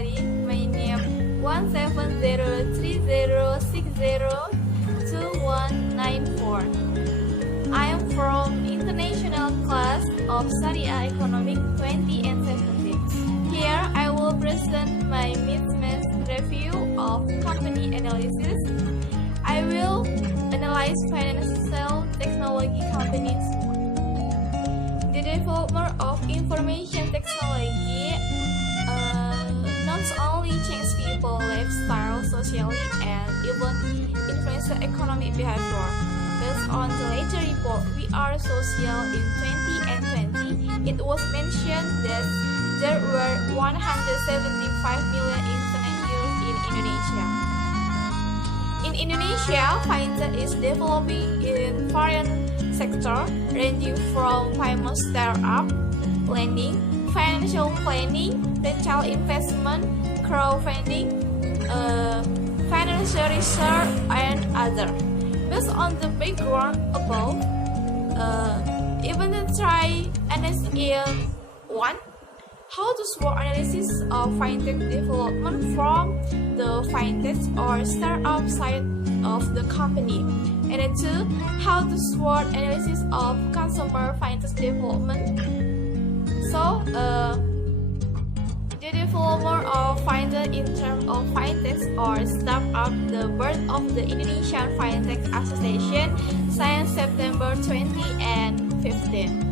Sari. My name 17030602194. I am from International class of Sharia Economic 20 and 17. Here I will present my mid-semester review of company analysis. I will analyze financial technology companies. The development of information technology not only changes people's lifestyle socially and even influence economic behavior. Based on the later report, We Are Social in 2020, it was mentioned that there were 175 million internet users in Indonesia. In Indonesia, Fintech is developing in various sectors ranging from famous startup, lending, financial planning, retail investment, crowdfunding, financial research, and others. Based on the background above, even to try analysis 1. How to SWOT analysis of fintech development from the fintech or startup side of the company. And then 2. How to SWOT analysis of consumer finance development. So, the development of fintech in terms of fintech or startup, the birth of the Indonesian Fintech Association since September 2015.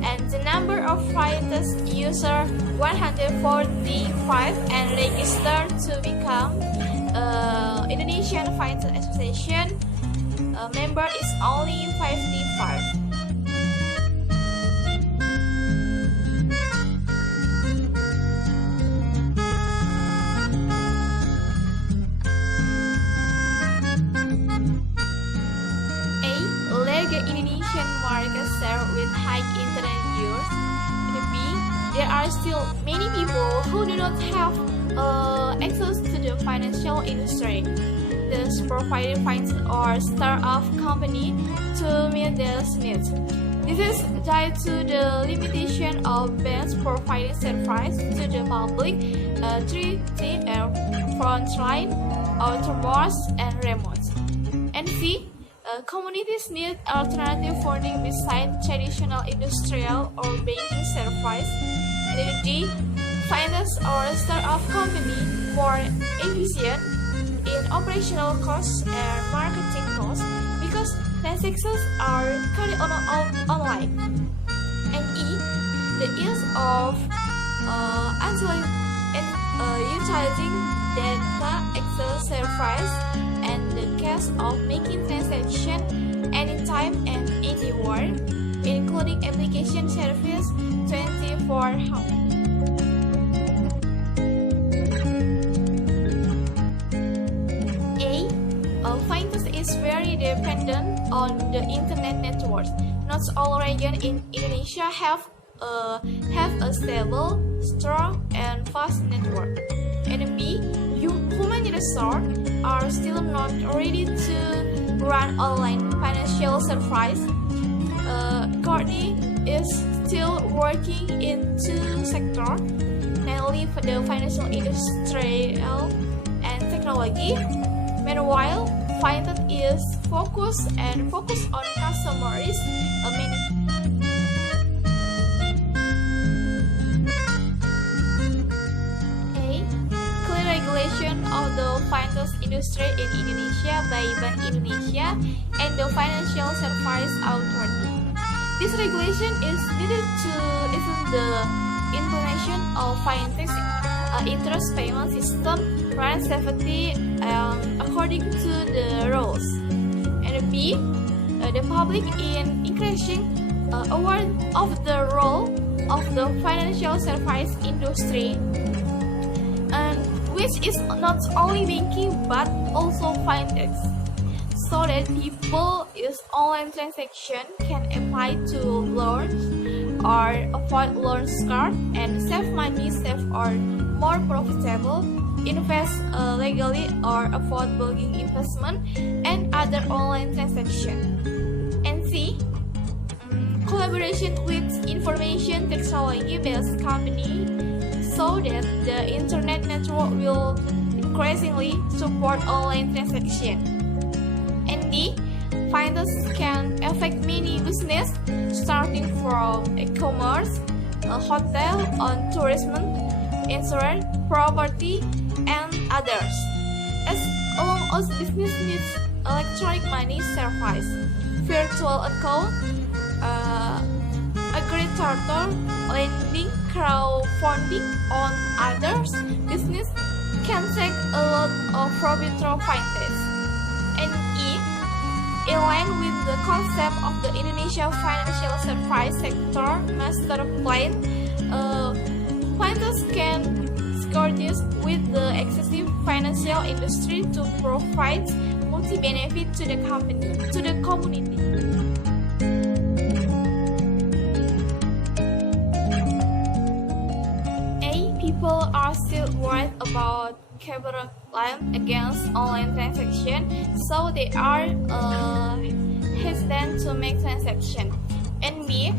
And the number of fintech users 145 and registered to become Indonesian Fintech Association member is only 55. Indonesian market share with high internet use. And B. There are still many people who do not have access to the financial industry, thus providing finance or startup company to meet their needs. This is due to the limitation of banks providing service to the public, 3T frontline, outermost, and remote. And C. Communities need alternative funding besides traditional industrial or banking service. And D. Finance or startup company more efficient in operational costs and marketing costs because transactions are carried on online. And E. The use of utilizing data Excel service and the cost of making transactions anytime and anywhere, including application service 24 hours. Fintech is very dependent on the internet network. Not all regions in Indonesia have a stable, strong, and fast network. And B. Human resources are still not ready to run online financial service. Courtney is still working in two sectors, namely for the financial industry and technology. Meanwhile, Fintech is focused on customer risk management. Regulation of the finance industry in Indonesia by Bank Indonesia and the Financial Services Authority. This regulation is needed to improve the implementation of fintech interest payment system, brand safety according to the rules. And B, the public in increasing aware of the role of the financial service industry, and which is not only banking but also fintech, so that people use online transaction can apply to loans or avoid loan scam and save money, save or more profitable, invest legally or avoid bulking investment and other online transaction. And C, collaboration with information technology based company so that the internet network will increasingly support online transaction. And D. Fintech can affect many businesses, starting from e-commerce, hotel, tourism, insurance, property, and others. As long as business needs electronic money service, virtual account, aggregator, lending, crowdfunding, on others, business can take a lot of profit through fintech. And E. In line with the concept of the Indonesia financial service sector master plan, fintech can synergize with the existing financial industry to provide multi-benefit to the community. People are still worried about capital against online transaction, so they are hesitant to make transaction. And B.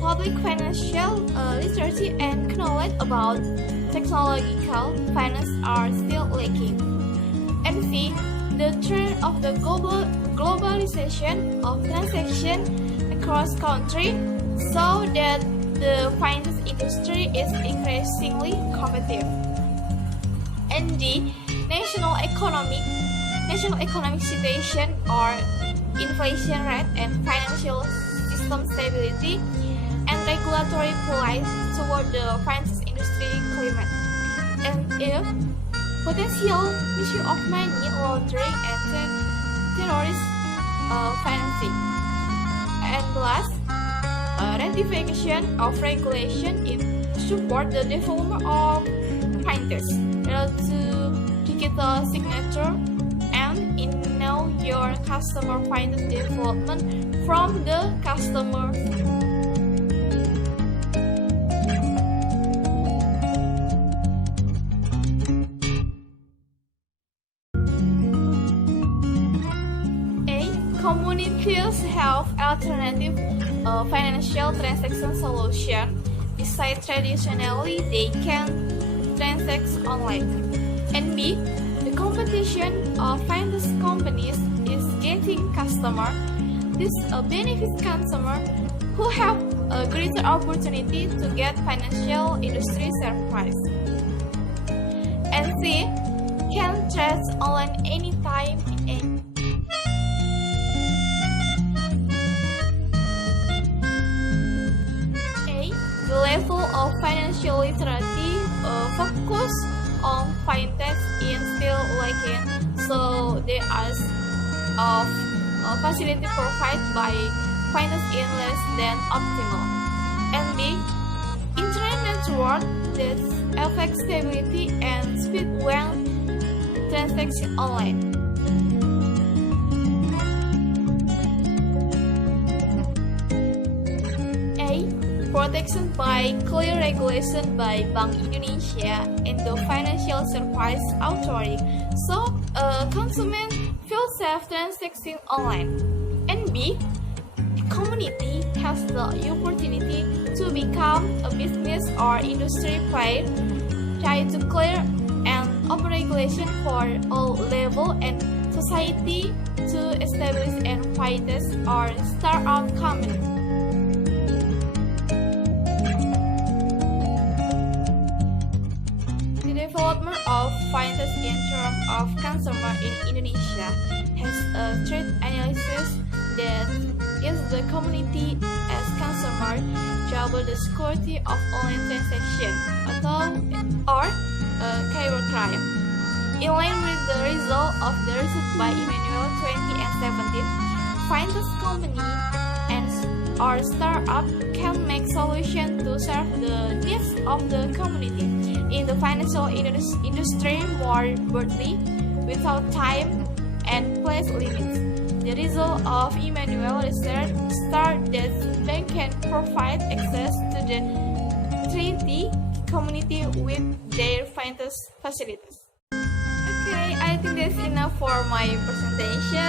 Public financial literacy and knowledge about technological finance are still lacking. And C. The trend of the globalization of transaction across countries, so that the finance industry is increasingly competitive. And D. National economic situation or inflation rate and financial system stability and regulatory policy toward the finance industry climate. And if potential issue of money laundering and terrorist financing. And last, ratification of regulation in support the development of fintech related to digital signature and in know your customer fintech development from the customer. Communities have alternative financial transaction solution. Besides traditionally, they can transact online. And B. The competition of finance companies is getting customer. This benefits consumers who have a greater opportunity to get financial industry service. And C. Can trade online anytime in the level of financial literacy focus on fintech is still lacking, so there are facility provided by finance is less than optimal. And B. Internet network that affects stability and speed when transaction online. Protection by clear regulation by Bank Indonesia and the Financial Service Authority, so consumers feel safe transacting online. And B. The community has the opportunity to become a business or industry player, try to clear and open regulation for all level and society to establish and fighters or start-up community. Development of fintech in terms of consumer in Indonesia has a threat analysis that is the community as consumer trouble the security of online transaction or cybercrime. In line with the result of the research by Emmanuel 2017, fintech company and or startup can make solutions to serve the needs of the community in the financial industry more broadly without time and place limits. The result of Emmanuel research start that they can provide access to the 3D community with their fintech facilities. Okay, I think that's enough for my presentation.